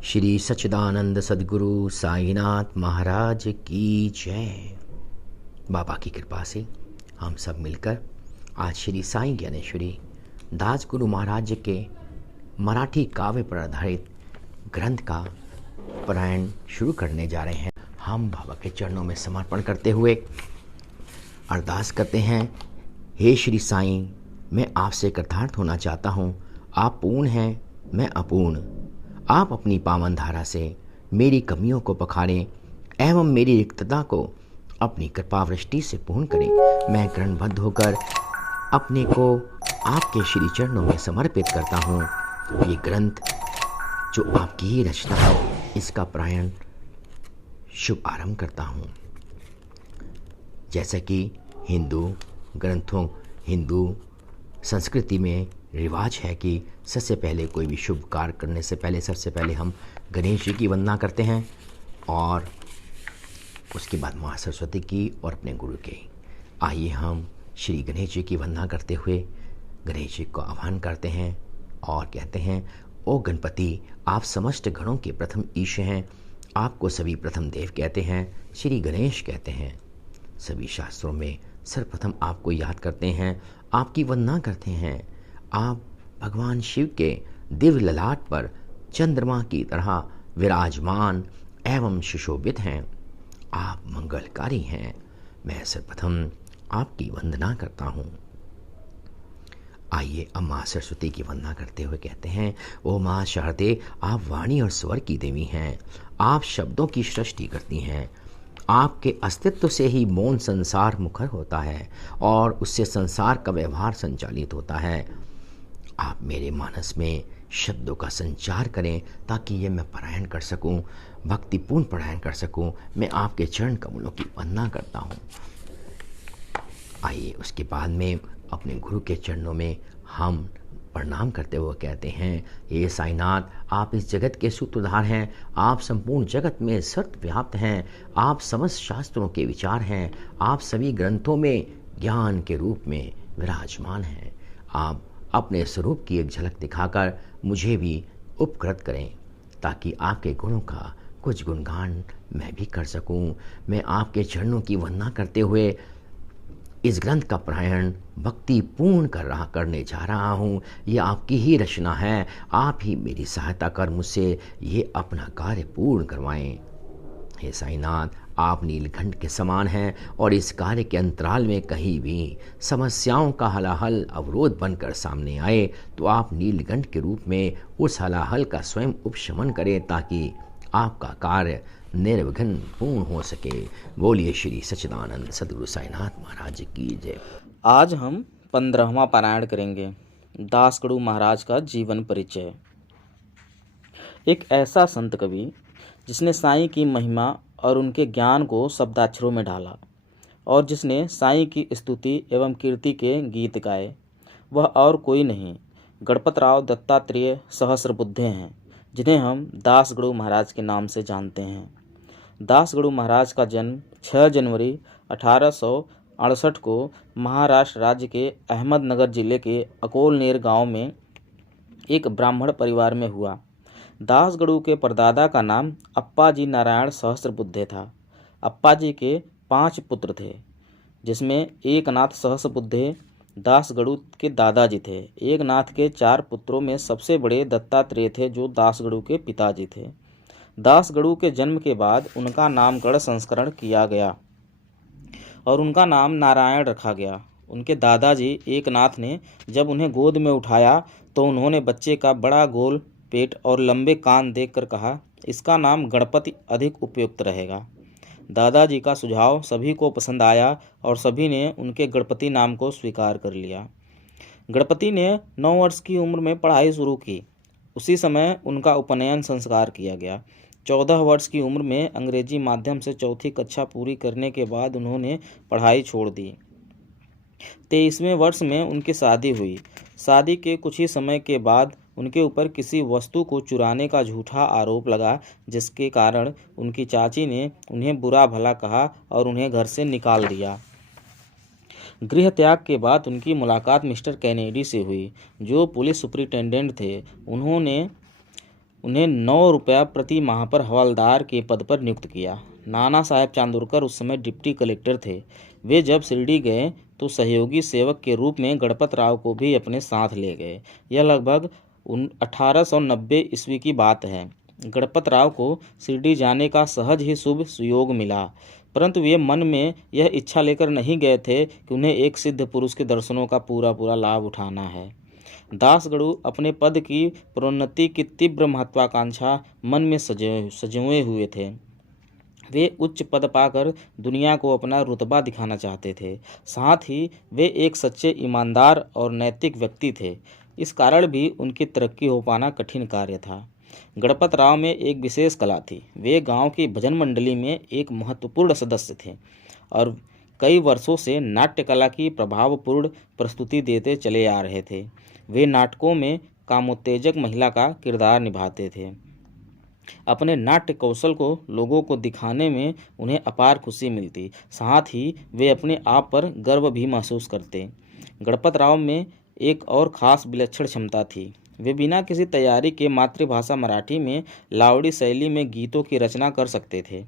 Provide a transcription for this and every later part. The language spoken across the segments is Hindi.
श्री सच्चिदानंद सद्गुरु साईनाथ महाराज की जय। बाबा की कृपा से हम सब मिलकर आज श्री साईं ज्ञानेश्वरी दास गुरु महाराज के मराठी काव्य पर आधारित ग्रंथ का पारायण शुरू करने जा रहे हैं। हम बाबा के चरणों में समर्पण करते हुए अरदास करते हैं, हे श्री साईं, मैं आपसे कृतार्थ होना चाहता हूँ। आप पूर्ण हैं, मैं अपूर्ण। आप अपनी पावन धारा से मेरी कमियों को पखारें एवं मेरी रिक्तता को अपनी कृपा वृष्टि से पूर्ण करें। मैं ग्रंथबद्ध होकर अपने को आपके श्री चरणों में समर्पित करता हूँ। ये ग्रंथ जो आपकी ही रचना है, इसका पारायण शुभ आरंभ करता हूँ। जैसा कि हिंदू संस्कृति में रिवाज है कि सबसे पहले कोई भी शुभ कार्य करने से पहले सबसे पहले हम गणेश जी की वंदना करते हैं और उसके बाद माँ सरस्वती की और अपने गुरु की। आइए हम श्री गणेश जी की वंदना करते हुए गणेश जी को आह्वान करते हैं और कहते हैं, ओ गणपति, आप समस्त गणों के प्रथम ईश हैं। आपको सभी प्रथम देव कहते हैं, श्री गणेश कहते हैं। सभी शास्त्रों में सर्वप्रथम आपको याद करते हैं, आपकी वंदना करते हैं। आप भगवान शिव के दिव्य ललाट पर चंद्रमा की तरह विराजमान एवं सुशोभित हैं। आप मंगलकारी हैं। मैं सर्वप्रथम आपकी वंदना करता हूँ। आइए अब माँ सरस्वती की वंदना करते हुए कहते हैं, ओ माँ शारदे, आप वाणी और स्वर की देवी हैं। आप शब्दों की सृष्टि करती हैं। आपके अस्तित्व से ही मौन संसार मुखर होता है और उससे संसार का व्यवहार संचालित होता है। आप मेरे मानस में शब्दों का संचार करें ताकि ये मैं पारायण कर सकूं, भक्तिपूर्ण पारायण कर सकूं। मैं आपके चरण कमलों की वंदना करता हूं। आइए उसके बाद में अपने गुरु के चरणों में हम प्रणाम करते हुए कहते हैं, ये साईनाथ, आप इस जगत के सूत्रधार हैं। आप संपूर्ण जगत में सर्वव्याप्त हैं। आप समस्त शास्त्रों के विचार हैं। आप सभी ग्रंथों में ज्ञान के रूप में विराजमान हैं। आप अपने स्वरूप की एक झलक दिखाकर मुझे भी उपकृत करें ताकि आपके गुणों का कुछ गुणगान मैं भी कर सकूं। मैं आपके चरणों की वंदना करते हुए इस ग्रंथ का पारायण भक्ति पूर्ण करने जा रहा हूँ। ये आपकी ही रचना है। आप ही मेरी सहायता कर मुझसे ये अपना कार्य पूर्ण करवाएं। हे साईनाथ, आप नीलकंठ के समान हैं और इस कार्य के अंतराल में कहीं भी समस्याओं का हलाहल अवरोध बनकर सामने आए तो आप नीलकंठ के रूप में उस हलाहल का स्वयं उपशमन करें ताकि आपका कार्य निर्विघ्न पूर्ण हो सके। बोलिए श्री सच्चिदानंद सद्गुरु साईनाथ महाराज की जय। आज हम 15वां पारायण करेंगे, दासगणु महाराज का जीवन परिचय। एक ऐसा संत कवि जिसने साईं की महिमा और उनके ज्ञान को शब्दाक्षरों में ढाला और जिसने साईं की स्तुति एवं कीर्ति के गीत गाए, वह और कोई नहीं गणपतराव दत्तात्रेय सहस्रबुद्धे हैं, जिन्हें हम दासगणु महाराज के नाम से जानते हैं। दासगणु महाराज का जन्म 6 जनवरी 1868 को महाराष्ट्र राज्य के अहमदनगर जिले के अकोलनेर गांव में एक ब्राह्मण परिवार में हुआ। दासगणु के परदादा का नाम अप्पाजी नारायण सहस्रबुद्धे था। अप्पाजी के 5 पुत्र थे, जिसमें एकनाथ सहस्रबुद्धे दासगणु के दादाजी थे। एकनाथ के 4 पुत्रों में सबसे बड़े दत्तात्रेय थे, जो दासगणु के पिताजी थे। दासगणु के जन्म के बाद उनका नामकरण संस्करण किया गया और उनका नाम नारायण रखा गया। उनके दादाजी एकनाथ ने जब उन्हें गोद में उठाया तो उन्होंने बच्चे का बड़ा गोल पेट और लंबे कान देखकर कहा, इसका नाम गणपति अधिक उपयुक्त रहेगा। दादाजी का सुझाव सभी को पसंद आया और सभी ने उनके गणपति नाम को स्वीकार कर लिया। गणपति ने 9 वर्ष की उम्र में पढ़ाई शुरू की। उसी समय उनका उपनयन संस्कार किया गया। 14 वर्ष की उम्र में अंग्रेजी माध्यम से 4थी कक्षा पूरी करने के बाद उन्होंने पढ़ाई छोड़ दी। 23वें वर्ष में उनकी शादी हुई। शादी के कुछ ही समय के बाद उनके ऊपर किसी वस्तु को चुराने का झूठा आरोप लगा, जिसके कारण उनकी चाची ने उन्हें बुरा भला कहा और उन्हें घर से निकाल दिया। गृह त्याग के बाद उनकी मुलाकात मिस्टर कैनेडी से हुई, जो पुलिस सुपरिटेंडेंट थे। उन्होंने उन्हें 9 रुपया प्रति माह पर हवलदार के पद पर नियुक्त किया। नाना साहेब चांदोरकर उस समय डिप्टी कलेक्टर थे। वे जब शिरडी गए तो सहयोगी सेवक के रूप में गणपत राव को भी अपने साथ ले गए। यह लगभग 1890 ईस्वी की बात है। गणपत राव को शिरडी जाने का सहज ही शुभ सुयोग मिला, परंतु वे मन में यह इच्छा लेकर नहीं गए थे कि उन्हें एक सिद्ध पुरुष के दर्शनों का पूरा लाभ उठाना है। दासगढ़ु अपने पद की प्रोन्नति की तीव्र महत्वाकांक्षा मन में सजोए हुए थे। वे उच्च पद पाकर दुनिया को अपना रुतबा दिखाना चाहते थे। साथ ही वे एक सच्चे ईमानदार और नैतिक व्यक्ति थे। इस कारण भी उनकी तरक्की हो पाना कठिन कार्य था। गणपत राव में एक विशेष कला थी। वे गांव की भजन मंडली में एक महत्वपूर्ण सदस्य थे और कई वर्षों से नाट्य कला की प्रभावपूर्ण प्रस्तुति देते चले आ रहे थे। वे नाटकों में कामोत्तेजक महिला का किरदार निभाते थे। अपने नाट्य कौशल को लोगों को दिखाने में उन्हें अपार खुशी मिलती। साथ ही वे अपने आप पर गर्व भी महसूस करते। गणपत राव में एक और ख़ास विलक्षण क्षमता थी। वे बिना किसी तैयारी के मातृभाषा मराठी में लावड़ी शैली में गीतों की रचना कर सकते थे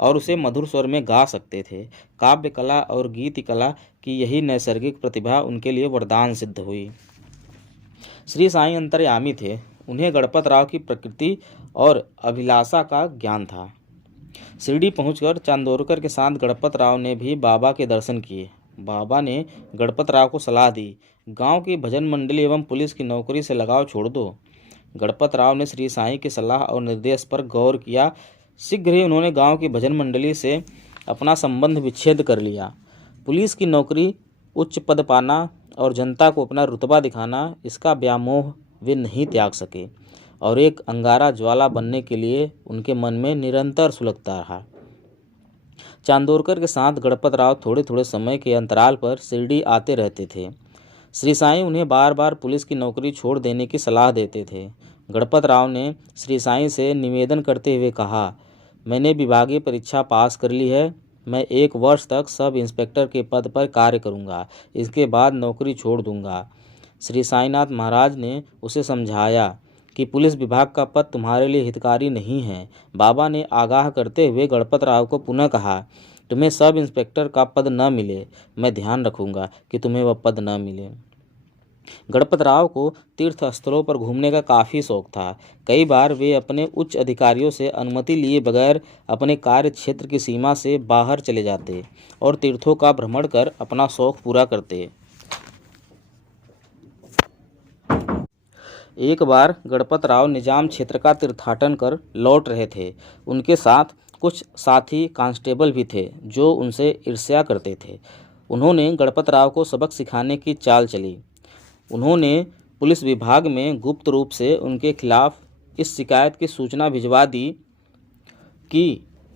और उसे मधुर स्वर में गा सकते थे। काव्य कला और गीत कला की यही नैसर्गिक प्रतिभा उनके लिए वरदान सिद्ध हुई। श्री साईं अंतर्यामी थे। उन्हें गणपत राव की प्रकृति और अभिलाषा का ज्ञान था। शिरडी पहुंचकर चांदोरकर के साथ गणपत राव ने भी बाबा के दर्शन किए। बाबा ने गणपत राव को सलाह दी, गांव की भजन मंडली एवं पुलिस की नौकरी से लगाव छोड़ दो। गणपत राव ने श्री साईं की सलाह और निर्देश पर गौर किया। शीघ्र ही उन्होंने गांव की भजन मंडली से अपना संबंध विच्छेद कर लिया। पुलिस की नौकरी, उच्च पद पाना और जनता को अपना रुतबा दिखाना, इसका व्यामोह वे नहीं त्याग सके और एक अंगारा ज्वाला बनने के लिए उनके मन में निरंतर सुलगता रहा। चांदोरकर के साथ गणपत राव थोड़े थोड़े समय के अंतराल पर शिरडी आते रहते थे। श्री साईं उन्हें बार बार पुलिस की नौकरी छोड़ देने की सलाह देते थे। गणपत राव ने श्री साईं से निवेदन करते हुए कहा, मैंने विभागीय परीक्षा पास कर ली है। मैं 1 वर्ष तक सब इंस्पेक्टर के पद पर कार्य करूंगा। इसके बाद नौकरी छोड़ दूंगा। श्री साईनाथ महाराज ने उसे समझाया कि पुलिस विभाग का पद तुम्हारे लिए हितकारी नहीं है। बाबा ने आगाह करते हुए गणपत राव को पुनः कहा, तुम्हें सब इंस्पेक्टर का पद न मिले, मैं ध्यान रखूंगा कि तुम्हें वह पद न मिले। गणपत राव को तीर्थ स्थलों पर घूमने का काफ़ी शौक था। कई बार वे अपने उच्च अधिकारियों से अनुमति लिए बगैर अपने कार्य क्षेत्र की सीमा से बाहर चले जाते और तीर्थों का भ्रमण कर अपना शौक पूरा करते। एक बार गणपत राव निजाम क्षेत्र का तीर्थाटन कर लौट रहे थे। उनके साथ कुछ साथी कांस्टेबल भी थे जो उनसे ईर्ष्या करते थे। उन्होंने गणपत राव को सबक सिखाने की चाल चली। उन्होंने पुलिस विभाग में गुप्त रूप से उनके खिलाफ इस शिकायत की सूचना भिजवा दी कि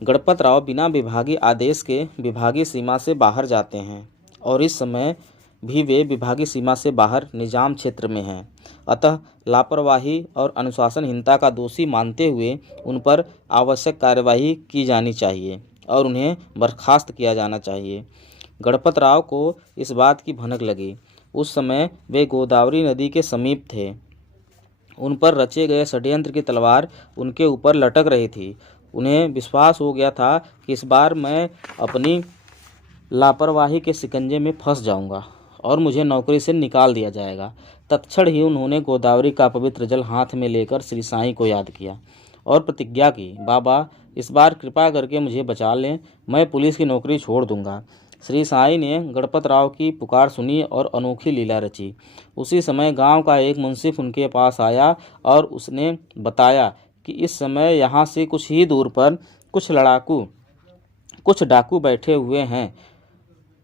गणपत राव बिना विभागीय आदेश के विभागीय सीमा से बाहर जाते हैं और इस समय भी वे विभागीय सीमा से बाहर निजाम क्षेत्र में हैं। अतः लापरवाही और अनुशासनहीनता का दोषी मानते हुए उन पर आवश्यक कार्यवाही की जानी चाहिए और उन्हें बर्खास्त किया जाना चाहिए। गणपत राव को इस बात की भनक लगी। उस समय वे गोदावरी नदी के समीप थे। उन पर रचे गए षड्यंत्र की तलवार उनके ऊपर लटक रही थी। उन्हें विश्वास हो गया था कि इस बार मैं अपनी लापरवाही के शिकंजे में फंस जाऊंगा और मुझे नौकरी से निकाल दिया जाएगा। तत्क्षण ही उन्होंने गोदावरी का पवित्र जल हाथ में लेकर श्री साईं को याद किया और प्रतिज्ञा की, बाबा इस बार कृपा करके मुझे बचा लें, मैं पुलिस की नौकरी छोड़ दूंगा। श्री साईं ने गणपत राव की पुकार सुनी और अनोखी लीला रची। उसी समय गांव का एक मुंसिफ उनके पास आया और उसने बताया कि इस समय यहाँ से कुछ ही दूर पर कुछ डाकू बैठे हुए हैं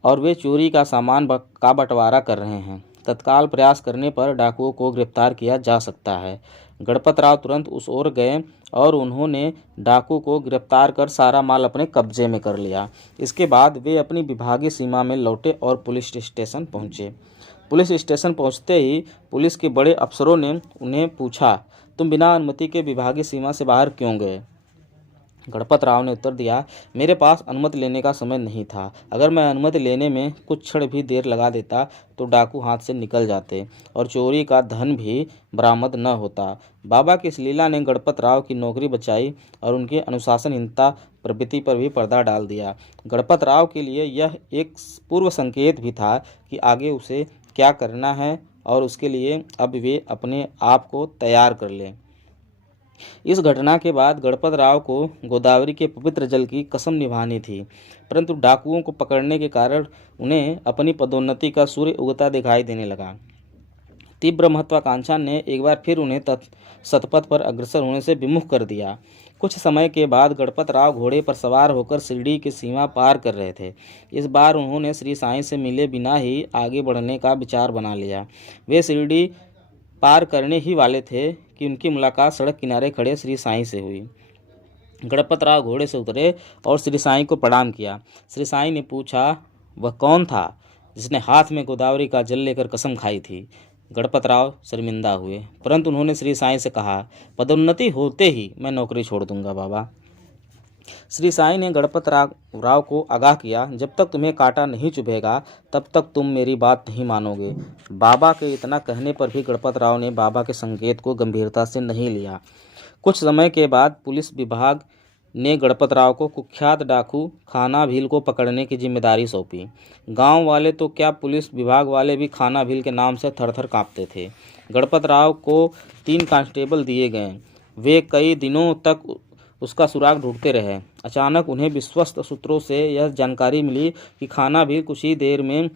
और वे चोरी का सामान का बंटवारा कर रहे हैं। तत्काल प्रयास करने पर डाकुओं को गिरफ्तार किया जा सकता है। गणपत राव तुरंत उस ओर गए और उन्होंने डाकू को गिरफ्तार कर सारा माल अपने कब्जे में कर लिया। इसके बाद वे अपनी विभागीय सीमा में लौटे और पुलिस स्टेशन पहुंचे। पुलिस स्टेशन पहुंचते ही पुलिस के बड़े अफसरों ने उन्हें पूछा, तुम बिना अनुमति के विभागीय सीमा से बाहर क्यों गए? गणपत राव ने उत्तर दिया, मेरे पास अनुमति लेने का समय नहीं था। अगर मैं अनुमति लेने में कुछ क्षण भी देर लगा देता तो डाकू हाथ से निकल जाते और चोरी का धन भी बरामद न होता। बाबा की इस लीला ने गणपत राव की नौकरी बचाई और उनकी अनुशासनहीनता प्रवृत्ति पर भी पर्दा डाल दिया। गणपत राव के लिए यह एक पूर्व संकेत भी था कि आगे उसे क्या करना है और उसके लिए अब वे अपने आप को तैयार कर लें। इस घटना के बाद गणपत राव को गोदावरी के पवित्र जल की कसम निभानी थी, परंतु डाकुओं को पकड़ने के कारण उन्हें अपनी पदोन्नति का सूर्य उगता दिखाई देने लगा। तीव्र महत्वाकांक्षा ने एक बार फिर उन्हें सतपथ पर अग्रसर होने से विमुख कर दिया। कुछ समय के बाद गणपत राव घोड़े पर सवार होकर शिरडी की सीमा पार कर रहे थे। इस बार उन्होंने श्री साईं से मिले बिना ही आगे बढ़ने का विचार बना लिया। वे शिरडी पार करने ही वाले थे कि उनकी मुलाकात सड़क किनारे खड़े श्री साईं से हुई। गणपत राव घोड़े से उतरे और श्री साईं को प्रणाम किया। श्री साईं ने पूछा, वह कौन था जिसने हाथ में गोदावरी का जल लेकर कसम खाई थी? गणपत राव शर्मिंदा हुए, परंतु उन्होंने श्री साईं से कहा, पदोन्नति होते ही मैं नौकरी छोड़ दूंगा बाबा। श्री साईं ने गणपत राव को आगाह किया, जब तक तुम्हें कांटा नहीं चुभेगा तब तक तुम मेरी बात नहीं मानोगे। बाबा के इतना कहने पर भी गणपत राव ने बाबा के संकेत को गंभीरता से नहीं लिया। कुछ समय के बाद पुलिस विभाग ने गणपत राव को कुख्यात डाकू खाना भील को पकड़ने की जिम्मेदारी सौंपी। गांव वाले तो क्या, पुलिस विभाग वाले भी खाना भील के नाम से थर-थर कांपते थे। गणपत राव को 3 कांस्टेबल दिए गए। वे कई दिनों तक उसका सुराग ढूंढते रहे। अचानक उन्हें विश्वस्त सूत्रों से यह जानकारी मिली कि खाना भील कुछ ही देर में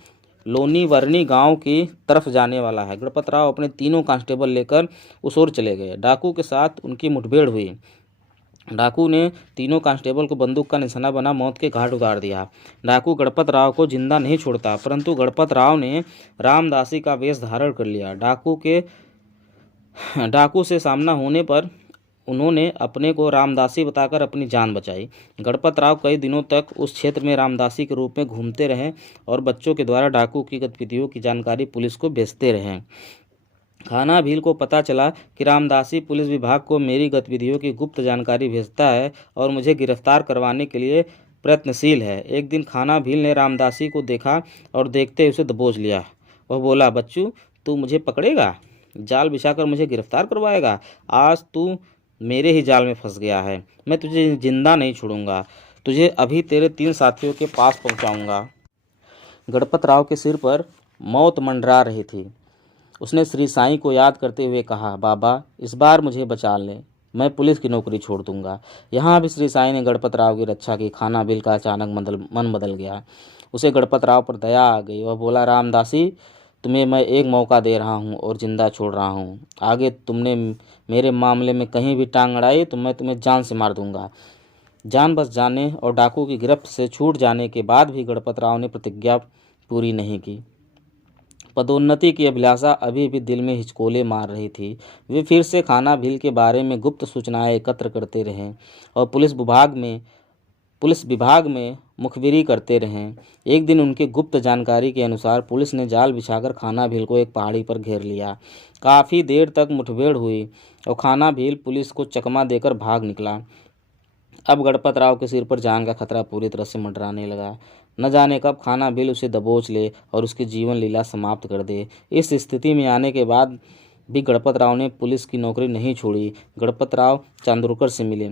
लोनीवर्णी गांव की तरफ जाने वाला है। गणपत राव अपने 3 कांस्टेबल लेकर उस ओर चले गए। डाकू के साथ उनकी मुठभेड़ हुई। डाकू ने 3 कांस्टेबल को बंदूक का निशाना बना मौत के घाट उतार दिया। डाकू गणपत राव को जिंदा नहीं छोड़ता, परंतु गणपत राव ने रामदासी का वेश धारण कर लिया। डाकू से सामना होने पर उन्होंने अपने को रामदासी बताकर अपनी जान बचाई। गणपत राव कई दिनों तक उस क्षेत्र में रामदासी के रूप में घूमते रहे और बच्चों के द्वारा डाकू की गतिविधियों की जानकारी पुलिस को भेजते रहे। खाना भील को पता चला कि रामदासी पुलिस विभाग को मेरी गतिविधियों की गुप्त जानकारी भेजता है और मुझे गिरफ्तार करवाने के लिए प्रयत्नशील है। एक दिन खाना भील ने रामदासी को देखा और देखते ही उसे दबोच लिया। वह बोला, बच्चू, तू मुझे पकड़ेगा, जाल बिछाकर मुझे गिरफ्तार करवाएगा। आज तू मेरे ही जाल में फंस गया है। मैं तुझे जिंदा नहीं छोड़ूंगा। तुझे अभी तेरे 3 साथियों के पास पहुंचाऊंगा। गणपत राव के सिर पर मौत मंडरा रही थी। उसने श्री साईं को याद करते हुए कहा, बाबा, इस बार मुझे बचा लें, मैं पुलिस की नौकरी छोड़ दूंगा। यहाँ भी श्री साईं ने गणपत राव की रक्षा की। खाना भील का अचानक मन बदल गया। उसे गणपत राव पर दया आ गई। वह बोला, रामदासी, तुम्हें मैं एक मौका दे रहा हूँ और जिंदा छोड़ रहा हूँ। आगे तुमने मेरे मामले में कहीं भी टांग अड़ाई तो मैं तुम्हें जान से मार दूंगा। जान बच जाने और डाकू की गिरफ्त से छूट जाने के बाद भी गणपत राव ने प्रतिज्ञा पूरी नहीं की। पदोन्नति की अभिलाषा अभी भी दिल में हिचकोले मार रही थी। वे फिर से खाना भील के बारे में गुप्त सूचनाएं एकत्र करते रहे और पुलिस विभाग में मुखबिरी करते रहें। एक दिन उनकी गुप्त जानकारी के अनुसार पुलिस ने जाल बिछाकर खाना भील को एक पहाड़ी पर घेर लिया। काफ़ी देर तक मुठभेड़ हुई और खाना भील पुलिस को चकमा देकर भाग निकला। अब गणपत राव के सिर पर जान का खतरा पूरी तरह से मंडराने लगा। न जाने कब खाना भील उसे दबोच ले और उसकी जीवन लीला समाप्त कर दे। इस स्थिति में आने के बाद भी गणपत राव ने पुलिस की नौकरी नहीं छोड़ी। गणपत राव चांदोरकर से मिले।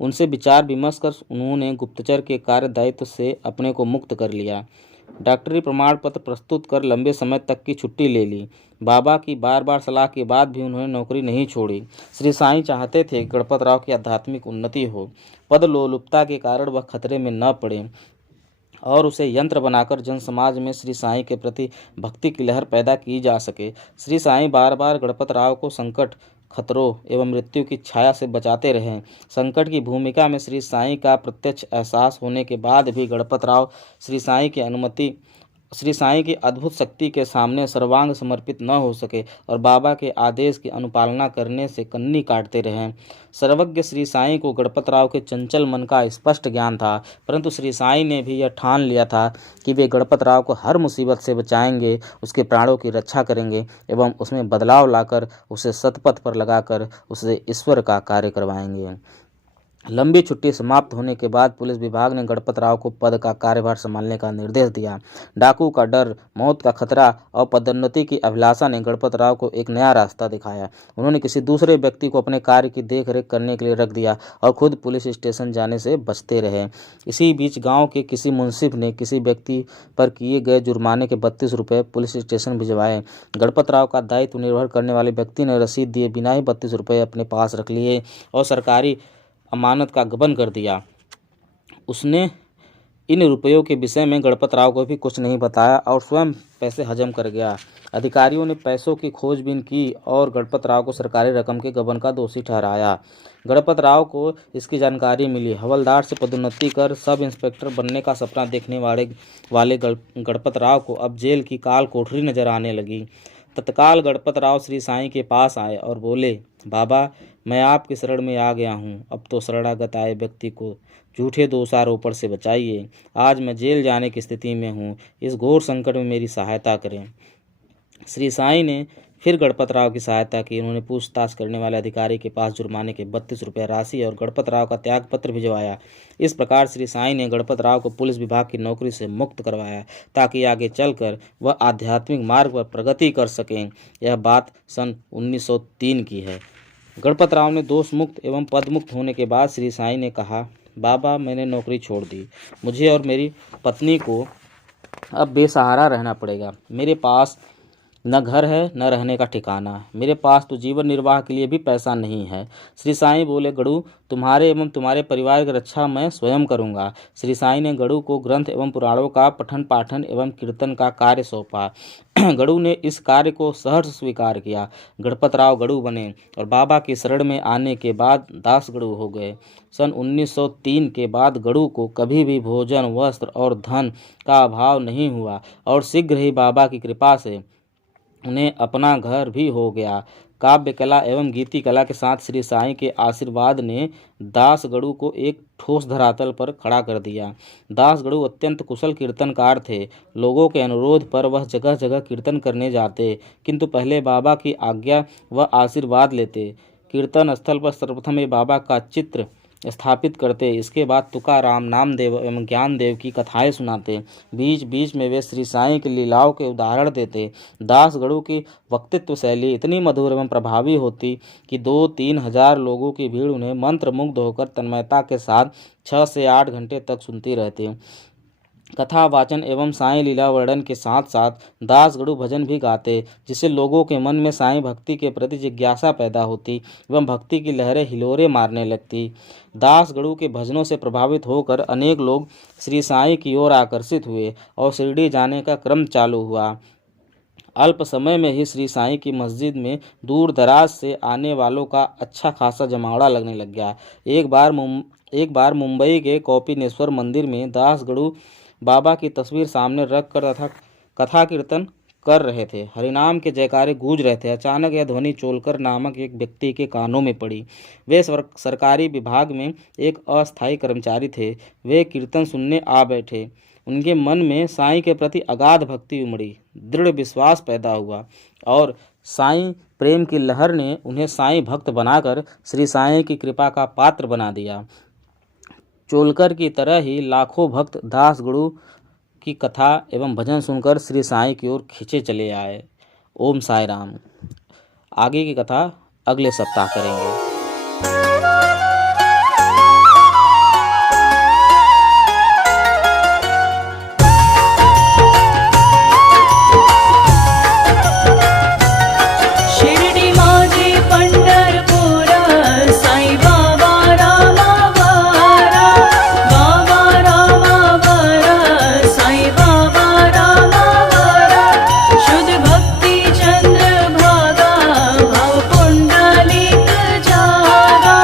उनसे विचार विमर्श कर उन्होंने गुप्तचर के कार्य दायित्व से अपने को मुक्त कर लिया। डॉक्टरी प्रमाण पत्र प्रस्तुत कर लंबे समय तक की छुट्टी ले ली। बाबा की बार बार सलाह के बाद भी उन्होंने नौकरी नहीं छोड़ी। श्री साईं चाहते थे कि गणपत राव की आध्यात्मिक उन्नति हो, पद लोलुपता के कारण वह खतरे में न पड़े और उसे यंत्र बनाकर जन समाज में श्री साईं के प्रति भक्ति की लहर पैदा की जा सके। श्री साईं बार बार गणपत राव को संकट, खतरों एवं मृत्यु की छाया से बचाते रहे। संकट की भूमिका में श्री साईं का प्रत्यक्ष एहसास होने के बाद भी गणपत राव श्री साईं की अद्भुत शक्ति के सामने सर्वांग समर्पित न हो सके और बाबा के आदेश की अनुपालना करने से कन्नी काटते रहे। सर्वज्ञ श्री साईं को गणपत राव के चंचल मन का स्पष्ट ज्ञान था, परंतु श्री साईं ने भी यह ठान लिया था कि वे गणपत राव को हर मुसीबत से बचाएंगे, उसके प्राणों की रक्षा करेंगे एवं उसमें बदलाव लाकर उसे सतपथ पर लगाकर उसे ईश्वर का कार्य करवाएंगे। लंबी छुट्टी समाप्त होने के बाद पुलिस विभाग ने गणपत राव को पद का कार्यभार संभालने का निर्देश दिया। डाकू का डर, मौत का खतरा और पदोन्नति की अभिलाषा ने गणपत राव को एक नया रास्ता दिखाया। उन्होंने किसी दूसरे व्यक्ति को अपने कार्य की देखरेख करने के लिए रख दिया और खुद पुलिस स्टेशन जाने से बचते रहे। इसी बीच गाँव के किसी मुंसिफ ने किसी व्यक्ति पर किए गए जुर्माने के 32 रुपये पुलिस स्टेशन भिजवाए। गणपत राव का दायित्व निर्भर करने वाले व्यक्ति ने रसीद दिए बिना ही 32 रुपये अपने पास रख लिए और सरकारी अमानत का गबन कर दिया। उसने इन रुपयों के विषय में गणपत राव को भी कुछ नहीं बताया और स्वयं पैसे हजम कर गया। अधिकारियों ने पैसों की खोजबीन की और गणपत राव को सरकारी रकम के गबन का दोषी ठहराया। गणपत राव को इसकी जानकारी मिली। हवलदार से पदोन्नति कर सब इंस्पेक्टर बनने का सपना देखने वाले गणपत राव को अब जेल की काल कोठरी नजर आने लगी। तत्काल गणपत राव श्री साईं के पास आए और बोले, बाबा, मैं आपकी शरण में आ गया हूँ। अब तो शरणागत आए व्यक्ति को झूठे दोषारोपण से बचाइए। आज मैं जेल जाने की स्थिति में हूँ। इस घोर संकट में मेरी सहायता करें। श्री साईं ने फिर गणपत राव की सहायता की। उन्होंने पूछताछ करने वाले अधिकारी के पास जुर्माने के 32 रुपये राशि और गणपत राव का त्याग पत्र भिजवाया। इस प्रकार श्री साईं ने गणपत राव को पुलिस विभाग की नौकरी से मुक्त करवाया ताकि आगे चलकर वह आध्यात्मिक मार्ग पर प्रगति कर सकें। यह बात सन 1903 की है। गणपत राव ने दोष मुक्त एवं पद मुक्त होने के बाद श्री साईं ने कहा, बाबा, मैंने नौकरी छोड़ दी। मुझे और मेरी पत्नी को अब बेसहारा रहना पड़ेगा। मेरे पास न घर है न रहने का ठिकाना। मेरे पास तो जीवन निर्वाह के लिए भी पैसा नहीं है। श्री साईं बोले, गणु, तुम्हारे एवं तुम्हारे परिवार की रक्षा मैं स्वयं करूंगा। श्री साईं ने गणु को ग्रंथ एवं पुराणों का पठन पाठन एवं कीर्तन का कार्य सौंपा। गणु ने इस कार्य को सहर्ष स्वीकार किया। गणपत राव गणु बने और बाबा की शरण में आने के बाद दास गणु हो गए। सन 1903 के बाद गणु को कभी भी भोजन, वस्त्र और धन का अभाव नहीं हुआ और शीघ्र ही बाबा की कृपा से उन्हें अपना घर भी हो गया। काव्य कला एवं गीति कला के साथ श्री साईं के आशीर्वाद ने दास गणु को एक ठोस धरातल पर खड़ा कर दिया। दास गणु अत्यंत कुशल कीर्तनकार थे। लोगों के अनुरोध पर वह जगह जगह कीर्तन करने जाते, किंतु पहले बाबा की आज्ञा व आशीर्वाद लेते। कीर्तन स्थल पर सर्वप्रथम बाबा का चित्र स्थापित करते। इसके बाद तुकाराम, नामदेव एवं ज्ञानदेव की कथाएं सुनाते। बीच बीच में वे श्री साईं की लीलाओं के उदाहरण देते। दास गणु की वक्तृत्व शैली इतनी मधुर एवं प्रभावी होती कि 2-3 हजार लोगों की भीड़ उन्हें मंत्रमुग्ध होकर तन्मयता के साथ 6 से 8 घंटे तक सुनती रहती। कथा वाचन एवं साईं लीला वर्णन के साथ साथ दास गणु भजन भी गाते, जिससे लोगों के मन में साईं भक्ति के प्रति जिज्ञासा पैदा होती एवं भक्ति की लहरें हिलोरे मारने लगती। दास गणु के भजनों से प्रभावित होकर अनेक लोग श्री साईं की ओर आकर्षित हुए और शिरडी जाने का क्रम चालू हुआ। अल्प समय में ही श्री साईं की मस्जिद में दूर दराज से आने वालों का अच्छा खासा जमावड़ा लगने लग गया। एक बार मुंबई के कौपिनेश्वर मंदिर में दास गणु बाबा की तस्वीर सामने रख कर तथा कथा कीर्तन कर रहे थे। हरिनाम के जयकारे गूंज रहे थे। अचानक यह ध्वनि चोलकर नामक एक व्यक्ति के कानों में पड़ी। वे सरकारी विभाग में एक अस्थायी कर्मचारी थे। वे कीर्तन सुनने आ बैठे। उनके मन में साईं के प्रति अगाध भक्ति उमड़ी, दृढ़ विश्वास पैदा हुआ और साईं प्रेम की लहर ने उन्हें साईं भक्त बनाकर श्री साईं की कृपा का पात्र बना दिया। चोलकर की तरह ही लाखों भक्त दास गणु की कथा एवं भजन सुनकर श्री साईं की ओर खींचे चले आए। ओम साई राम। आगे की कथा अगले सप्ताह करेंगे। चंद्र भागा भव पुंडलिक जागा।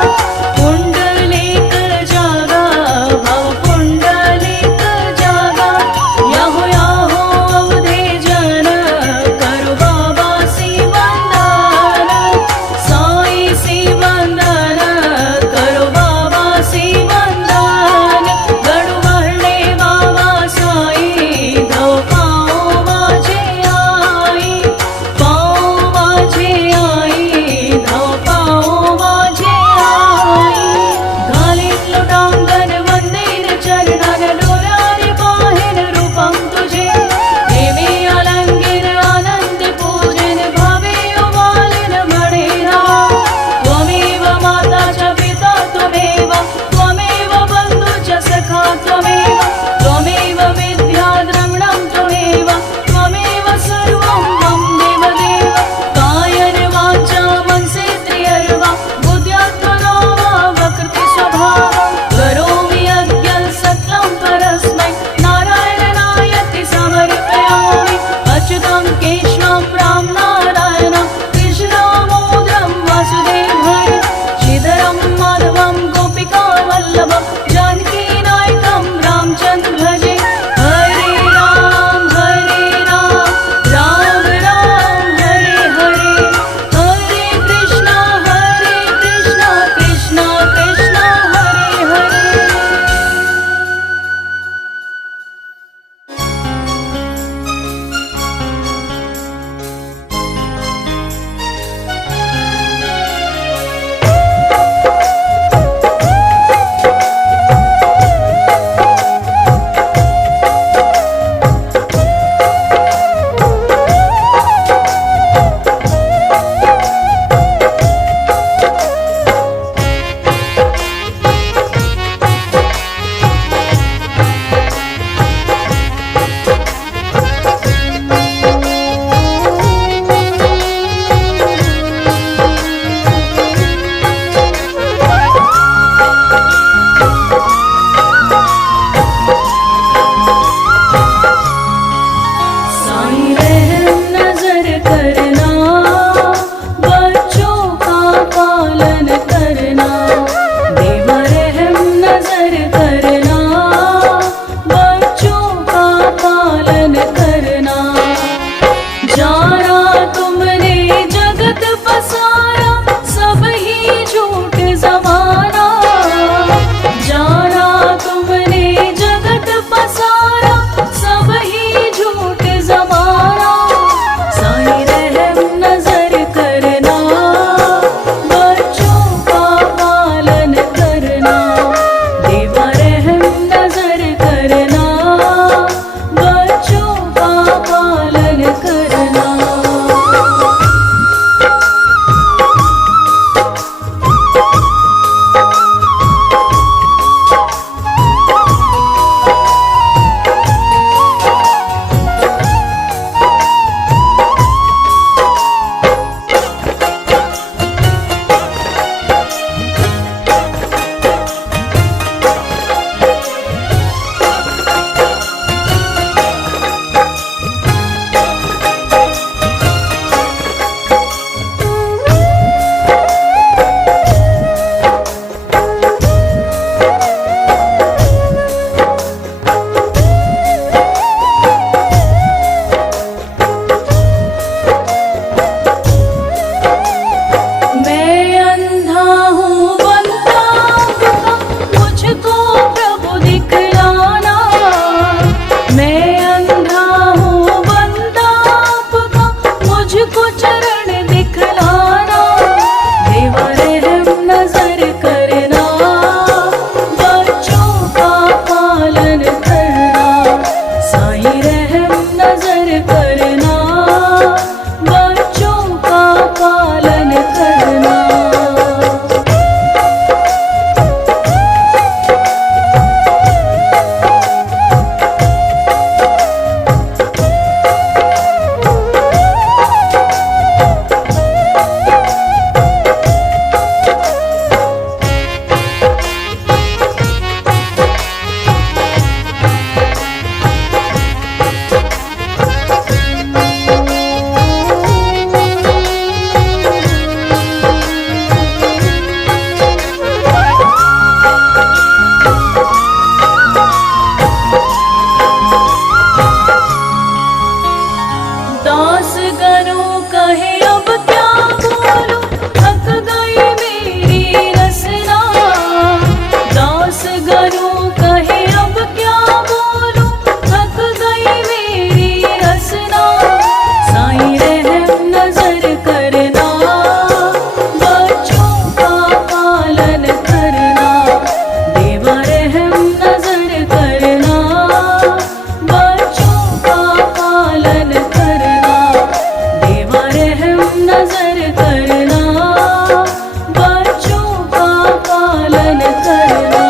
मन करना।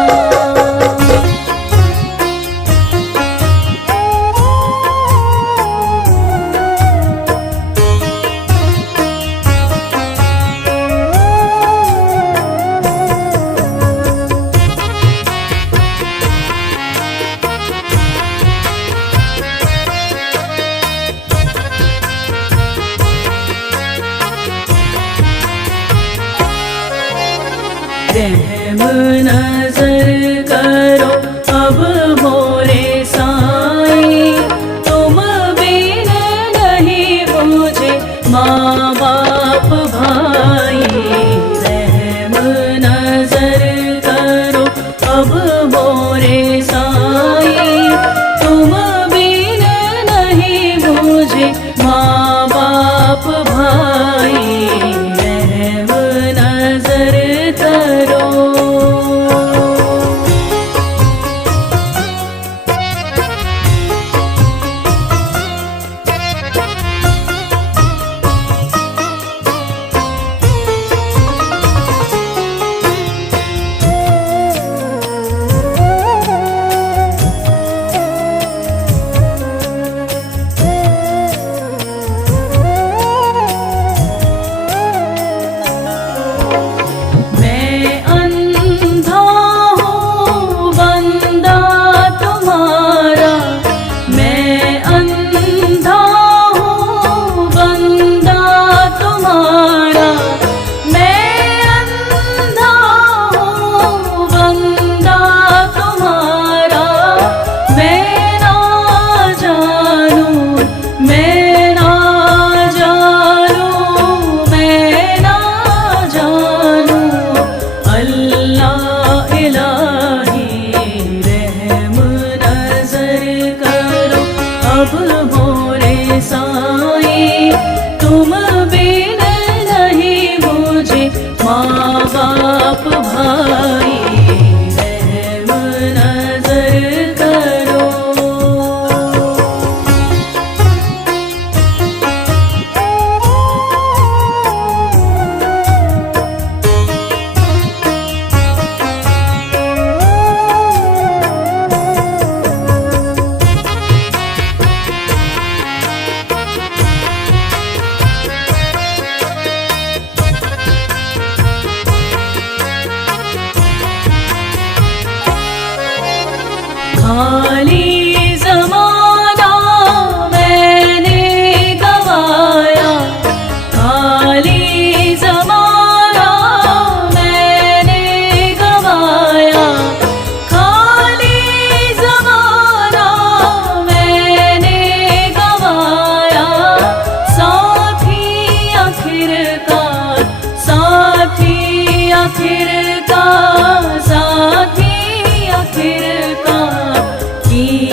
रहम नजर करो अब मोरे साईं, तुम बिन नहीं मुझे माँ बाप भाई। रहम नजर करो अब मोरे साईं, तुम बिन नहीं मुझे माँ बाप भाई। रहम नजर करो। खाली ज़माना मैंने गवाया, खाली ज़माना मैंने गवाया, खाली ज़माना मैंने गवाया। साथी आखिरकार, साथी आखिरकार, साथी आखिरकार की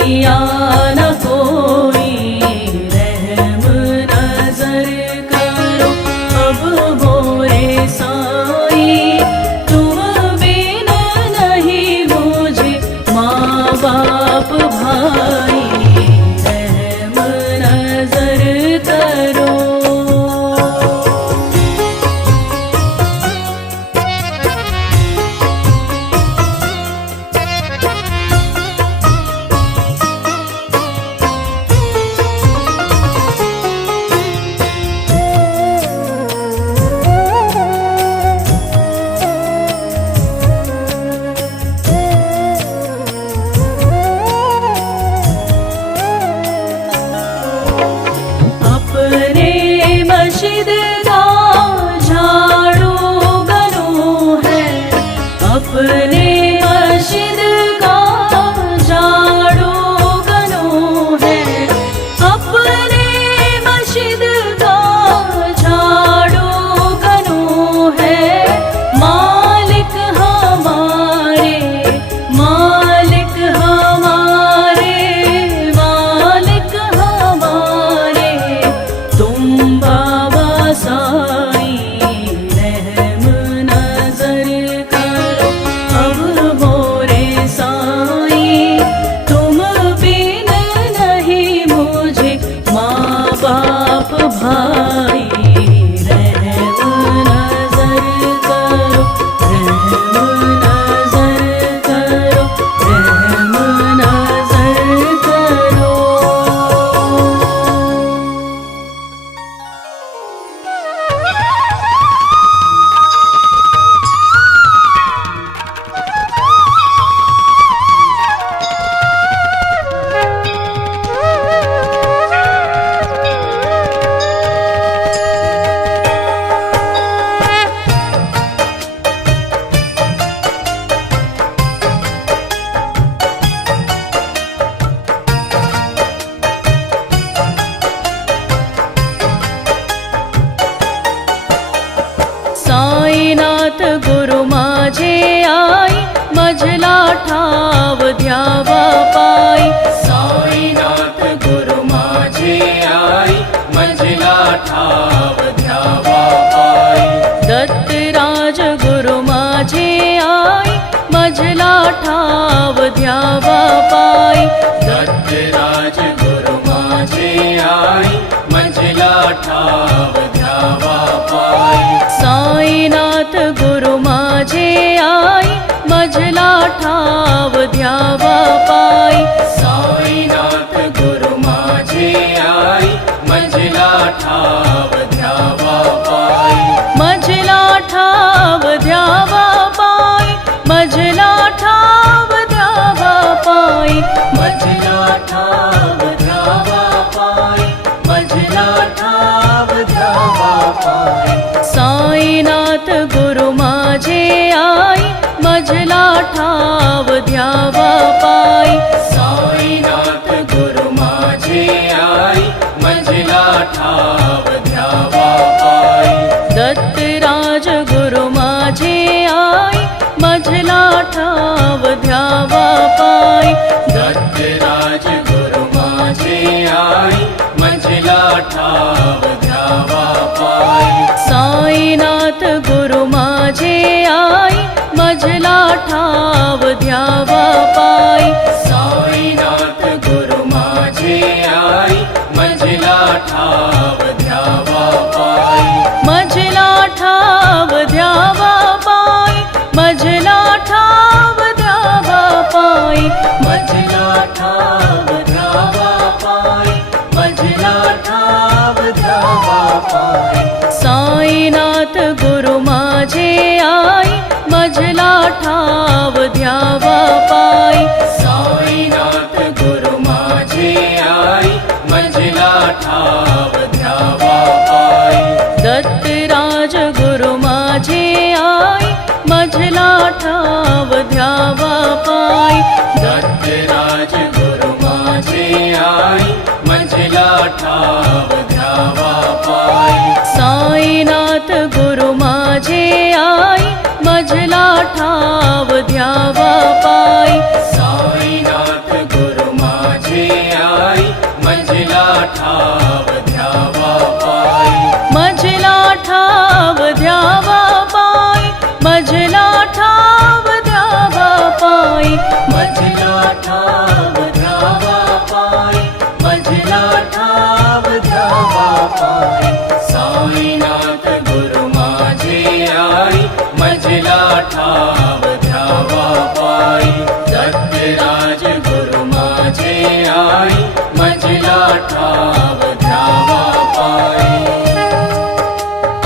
ठाव ध्यावा पाई साईनाथ गुरु माझे आई मंजिला ठाव ध्यावा पाई दत्तराज गुरु माझे आई मजला ठाव ध्यावा पाई दत्तराज गुरु माझे आई मंजिला ठाव ध्यावा पाई साईनाथ गुरु माझे आई मजला ठाव ध्यावा पाई साईनाथ गुरु माझे आई मंजिला ठाव ध्यावा पाई मजला ठाव ध्यावा पाई मजला ठाव ध्यावा पाई मंजिला ठाव ध्यावा पाई मंजिला ठाव ध्यावा पाई साईनाथ गुरु माझे आई मजला ठाव ध्यावा पाई साईनाथ गुरु माझे आई मंजिला ठाव ध्यावा पाई दत्तराज गुरु माझे आई मजला ठाव ध्यावा पाई दत्तराज गुरु माझे आई मंजिला ठाव ध्यावा पाई साईनाथ गुरु माझे आई मजला ठाव ध्यावा पाई साईनाथ गुरु माझे आई मंजिला ठाव ध्यावा पाई मजला ठाव ध्यावा पाई मजला ठाव ध्यावा पाई मंजिला ठाव ध्यावा पाई मंजिला ठाव ध्यावा पाई साईनाथ गुरु माझे आई मजला ठाव ध्यावा पाई साईनाथ गुरु माझे आई मंजिला ठाव ध्यावा पाई दत्तराज गुरु माझे आई मजला ठाव ध्यावा पाई दत्तराज गुरु माझे आई मंजिला ठाव ध्यावा पाई साईनाथ गुरु माझे आई मजला ठाव ध्यावा पाई साईनाथ गुरु माझे आई मंजिला ठाव ध्यावा पाई मजला ठाव ध्यावा पाई मजला ठाव ध्यावा पाई मंजिला ठाव ध्यावा पाई मंजिला ठाव ध्यावा पाई साईनाथ गुरु माझे आई मंजिला ठाव ध्यावा पाई दत्तराज गुरु माझे आई मंजिला ठाव ध्यावा पाई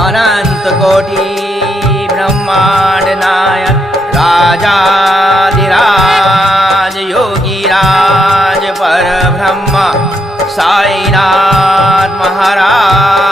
अनंत कोटि ब्रह्मांड नायक राजाधिराज योगीराज पर ब्रह्म साईनाथ महाराज